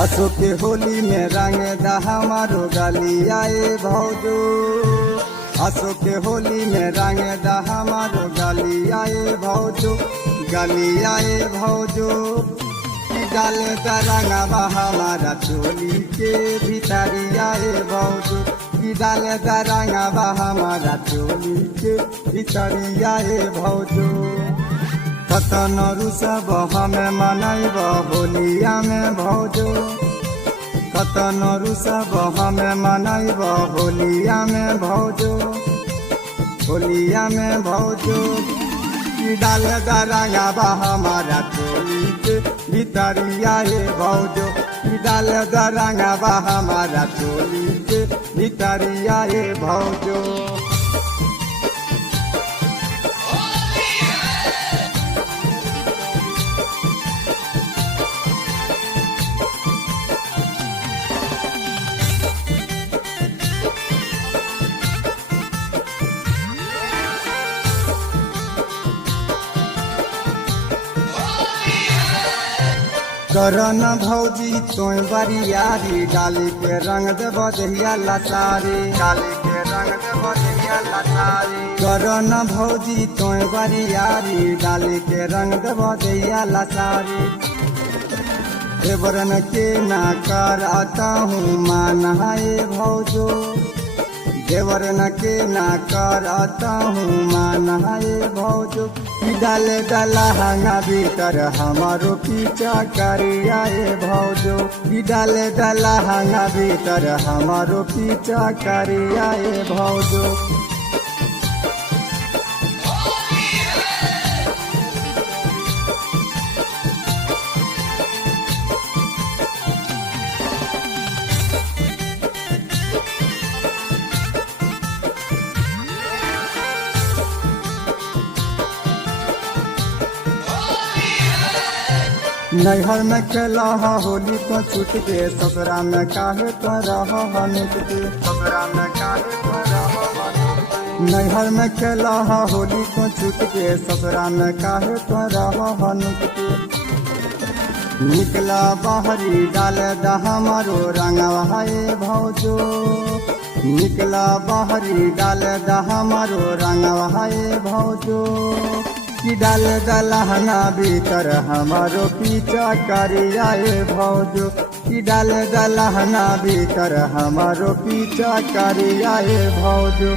अशोक के होली में रंग दा हमारो गलिया भौजो। अशोक के होली में रंग दा हमारो गलिया भौजो, गलिया भौजो। डाल दा रंगवा हमारा चोली के भितरिया भौजो, डाल दा रंगवा हमारा चोली के भितरिया भौजो। कतन रुसब हमें मनैब होलिया में भौजो, कतन रुसब हमें मनैब होलिया में भौजो, होलिया में भौजो। डाल दा रंगवा हमारा चोली के भितरिया भौजो, डाल दा रंगवा हमारा चोली के भितरिया भौजो। करन भौजी तोय बरियारी, डाली के रंग देव दहिया लसारी, डाली के रंग देव दहिया लसारी। करन भौजी तोय बरियारी, डाली के रंग देव दहिया लसारी। देवरन के ना करता हूँ मान है भौजो, देवरन के ना करता हूँ मान है भौजो। डाल लहंगा भीतर हमारो पीछा करिया भौजो, डाल लहंगा भीतर हमारो पीछा करिया भौजो। नैहर में खेला होली तो छूट के, ससुरा में काहे तो रह हनुक के, ससुरा में काहे तो रह। नैहर में खेला होली तो छूट के, ससुरा में काहे तो रह हनुक के। निकला बाहरी डाल दा हमारो रंगवा भौजो, निकला बाहरी डाल दा हमारो रंगवा भौजो। डाल दा लहंगा भीतर हमारो पीछा करिया भौजो, डाल दा लहंगा भीतर हमारो पीछा करिया भौजो।